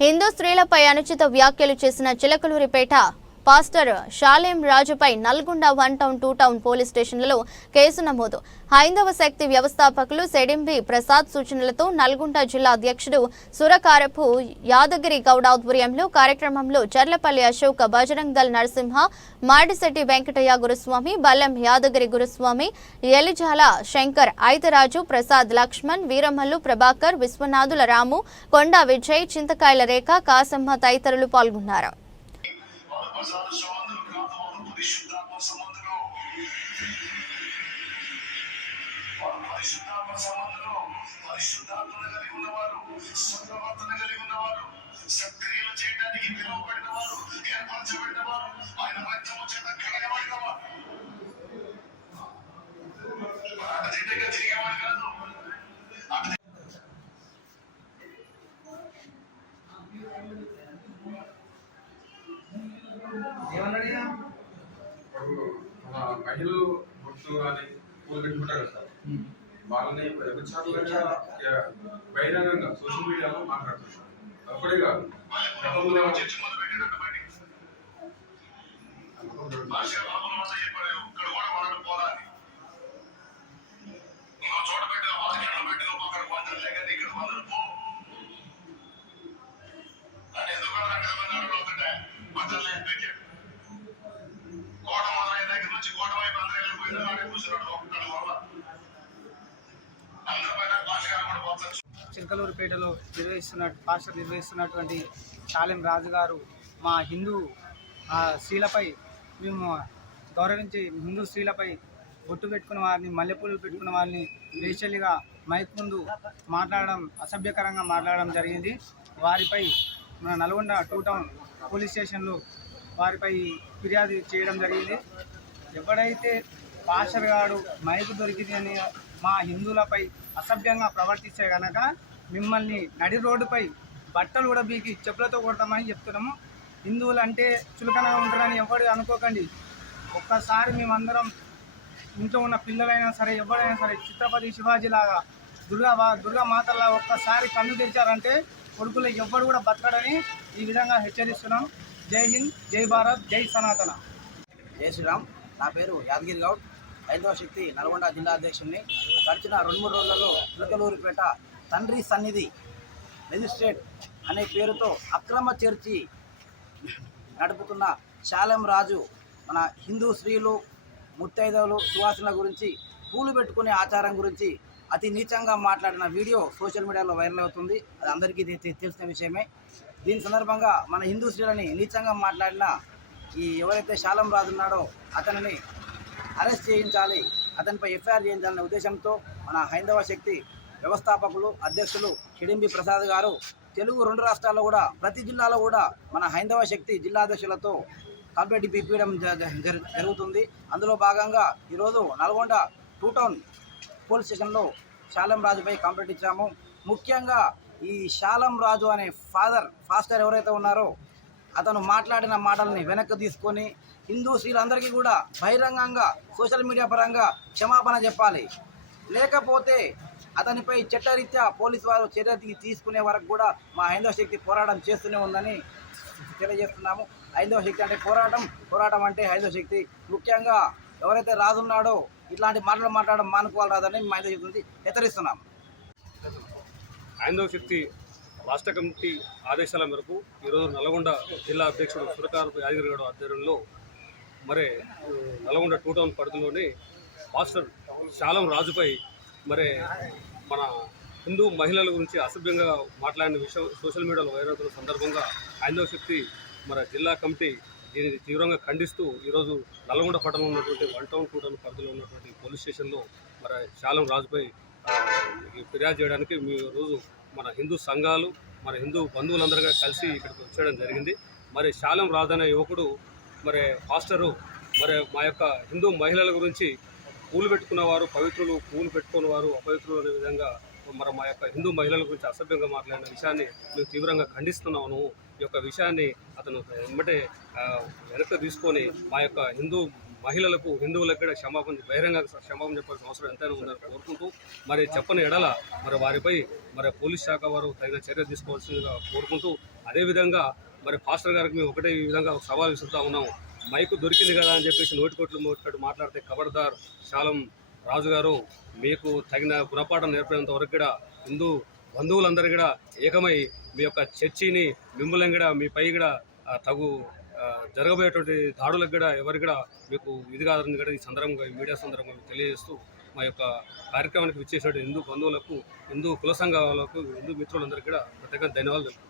హిందూ స్త్రీలపై అనుచిత వ్యాఖ్యలు చేసిన Chilakaluripet pastor Shalem రాజుపై Nalgonda one town two town police స్టేషన్లలో కేసు నమోదు. హైందవ శక్తి వ్యవస్థాపకులు సెడింబి ప్రసాద్ సూచనలతో నల్గొండ జిల్లా అధ్యక్షుడు సురకారపు యాదగిరి గౌడ్ ఆధ్వర్యంలో కార్యక్రమంలో చర్లపల్లి అశోక్ బజరంగ్ దల్ నరసింహ మాడిశెట్టి వెంకటయ్య గురుస్వామి బల్లం యాదగిరి గురుస్వామి ఎలిజాల శంకర్ ఐతరాజు ప్రసాద్ లక్ష్మణ్ వీరమల్లు ప్రభాకర్ విశ్వనాథుల రాము కొండ విజయ్ చింతకాయల రేఖ కాసమ్మ తదితరులు పాల్గొన్నారు. ప్రసాద సంబంధులు కాదు పరిశుద్ధాత్మ సంబంధులు వారు పరిశుద్ధాత్మ సంబంధులు ఏమన్నాడినా మహిళలు గుర్తు అని పూలు పెట్టుకుంటారు కదా వాళ్ళని విచారంగా బహిరంగంగా సోషల్ మీడియాలో మాట్లాడుతున్నారు. అప్పుడే కాదు. గతంలో భాష వల్ల చెప్పాడు ఇక్కడ కూడా మనల్ని పోరాలి వందలు పెట్టాడు కోట దగ్గర నుంచి కోట వైపు అందరూ కూర్చున్నాడు ఒక్కడు వల్ల చిలకలూరుపేటలో నిర్వహిస్తున్న పాస్టర్ నిర్వహిస్తున్నటువంటి శాలెం రాజు గారు మా హిందూ ఆ, స్త్రీలపై మేము గౌరవించి హిందూ స్త్రీలపై బొట్టు పెట్టుకున్న వారిని మల్లెపూలు పెట్టుకున్న వారిని వేషలిగా మైక్ ముందు మాట్లాడడం అసభ్యకరంగా మాట్లాడడం జరిగింది. వారిపై మన నల్గొండ టూ టౌన్ పోలీస్ స్టేషన్లో వారిపై ఫిర్యాదు చేయడం జరిగింది. ఎవడైతే పాషర్ గాడు మైకు దొరికింది అని మా హిందువులపై అసభ్యంగా ప్రవర్తిస్తే కనుక మిమ్మల్ని నడి రోడ్డుపై బట్టలు కూడా బీకి చెప్పులతో కొడతామని చెప్తున్నాము. హిందువులు అంటే చులకనగా ఉంటారని ఎవరు అనుకోకండి. ఒక్కసారి మేమందరం ఇంట్లో ఉన్న పిల్లలైనా సరే ఎవరైనా సరే ఛత్రపతి శివాజీ లాగా దుర్గా వా- దుర్గా మాతలా ఒక్కసారి కన్ను తెరిచారంటే కొడుకులు ఎవ్వడు కూడా బతకడని ఈ విధంగా హెచ్చరిస్తున్నాం. జై హింద్ జై భారత్ జై సనాతన. జై శ్రీరామ్. నా పేరు యాదగిరి గౌడ్. హైందవ శక్తి నల్గొండ జిల్లా అధ్యక్షుడిని గడిచిన రెండు మూడు రోజులలో పిలకలూరిపేట తండ్రి సన్నిధి మెజిస్ట్రేట్ అనే పేరుతో అక్రమ చర్చి నడుపుతున్న శాలం రాజు మన హిందూ స్త్రీలు ముత్తైదవులు సువాసన గురించి పూలు పెట్టుకునే ఆచారం గురించి అతి నీచంగా మాట్లాడిన వీడియో సోషల్ మీడియాలో వైరల్ అవుతుంది. అది అందరికీ తెలిసిన విషయమే. దీని సందర్భంగా మన హిందూ స్త్రీలని నీచంగా మాట్లాడిన ఈ ఎవరైతే శాలం రాజున్నాడో అతనిని అరెస్ట్ చేయించాలి అతనిపై ఎఫ్ఐఆర్ చేయించాలనే ఉద్దేశంతో మన హైందవ శక్తి వ్యవస్థాపకులు అధ్యక్షులు కిడింబి ప్రసాద్ గారు తెలుగు రెండు రాష్ట్రాల్లో కూడా ప్రతి జిల్లాలో కూడా మన హైందవ శక్తి జిల్లా అధ్యక్షులతో కంప్లైంట్ ఇప్పించడం జ- జరుగుతుంది. అందులో భాగంగా ఈరోజు నల్గొండ టూ టౌన్ పోలీస్ స్టేషన్లో శాలం రాజుపై కంప్లైంట్ ఇచ్చాము. ముఖ్యంగా ఈ శాలం రాజు అనే ఫాదర్ ఫాస్టర్ ఎవరైతే ఉన్నారో అతను మాట్లాడిన మాటల్ని వెనక్కి తీసుకొని హిందూ స్త్రీలందరికీ కూడా బహిరంగంగా సోషల్ మీడియా పరంగా క్షమాపణ చెప్పాలి. లేకపోతే అతనిపై చట్టరీత్యా పోలీసు వారు చర్య తీసుకునే వరకు కూడా మా హైందవ శక్తి పోరాటం చేస్తూనే ఉందని తెలియజేస్తున్నాము. హైందవ శక్తి అంటే పోరాటం పోరాటం అంటే హైందవ శక్తి. ముఖ్యంగా ఎవరైతే రాజున్నాడో ఇట్లాంటి మాటలు మాట్లాడడం మానుకోవాలి రాదని మా హైందవ శక్తి హెచ్చరిస్తున్నాం. ఐందవ శక్తి రాష్ట్ర కమిటీ ఆదేశాల మేరకు ఈరోజు నల్గొండ జిల్లా అధ్యక్షుడు సురకారపు యాదగిరిగౌడ ఆధ్వర్యంలో మరి నల్గొండ టూ టౌన్ పరిధిలోని మాస్టర్ శాలం రాజుపై మరి మన హిందూ మహిళల గురించి అసభ్యంగా మాట్లాడిన విషయం సోషల్ మీడియాలో వైరల్ అవుతున్న సందర్భంగా ఐందవ శక్తి మన జిల్లా కమిటీ దీనిని తీవ్రంగా ఖండిస్తూ ఈరోజు నల్గొండ పట్టణంలో ఉన్నటువంటి వన్ టౌన్ టూ టౌన్ పరిధిలో ఉన్నటువంటి పోలీస్ స్టేషన్లో మరి శాలం రాజుపై ఫిర్యాదు చేయడానికి మీ రోజు మన హిందూ సంఘాలు మన హిందూ బంధువులందరిగా కలిసి ఇక్కడికి వచ్చేయడం జరిగింది. మరి శాలం రాజు అనే యువకుడు మరి పాస్టరు మరి మా యొక్క హిందూ మహిళల గురించి పూలు పెట్టుకున్నవారు పవిత్రులు పూలు పెట్టుకున్నవారు అపవిత్రులు అనే విధంగా మరి మా యొక్క హిందూ మహిళల గురించి అసభ్యంగా మాట్లాడిన విషయాన్ని మేము తీవ్రంగా ఖండిస్తున్నాము. యొక్క విషయాన్ని అతను వెంబటే వెనక్కి తీసుకొని మా యొక్క హిందూ మహిళలకు హిందువులకు కూడా క్షమాపణ బహిరంగ క్షమాపణ చెప్పాల్సిన అవసరం ఎంతైనా ఉందని కోరుకుంటూ మరి చెప్పని ఎడల మరి వారిపై మరి పోలీస్ శాఖ వారు తగిన చర్య తీసుకోవాల్సిందిగా కోరుకుంటూ అదేవిధంగా మరి పాస్టర్ గారికి మేము ఒకటే ఈ విధంగా ఒక సవాల్ విసురుతా ఉన్నాం. మైకు దొరికింది కదా అని చెప్పేసి నోటికోట్లు మోటికట్టు మాట్లాడితే ఖబర్దార్ శాలం రాజుగారు మీకు తగిన గుణపాఠం నేర్పినంత వరకు కూడా హిందూ బంధువులందరూ కూడా ఏకమై మీ యొక్క చర్చిని మిమ్మల్ని కూడా మీ పై కూడా తగు జరగబోయేటువంటి దాడులకు కూడా ఎవరు కూడా మీకు ఇది కాదని కూడా ఈ సందర్భంగా ఈ మీడియా సందర్భంగా తెలియజేస్తూ మా యొక్క కార్యక్రమానికి విచ్చేసినటువంటి హిందూ బంధువులకు హిందూ కుల సంఘాలకు హిందూ మిత్రులందరికీ కూడా ప్రత్యేకంగా ధన్యవాదాలు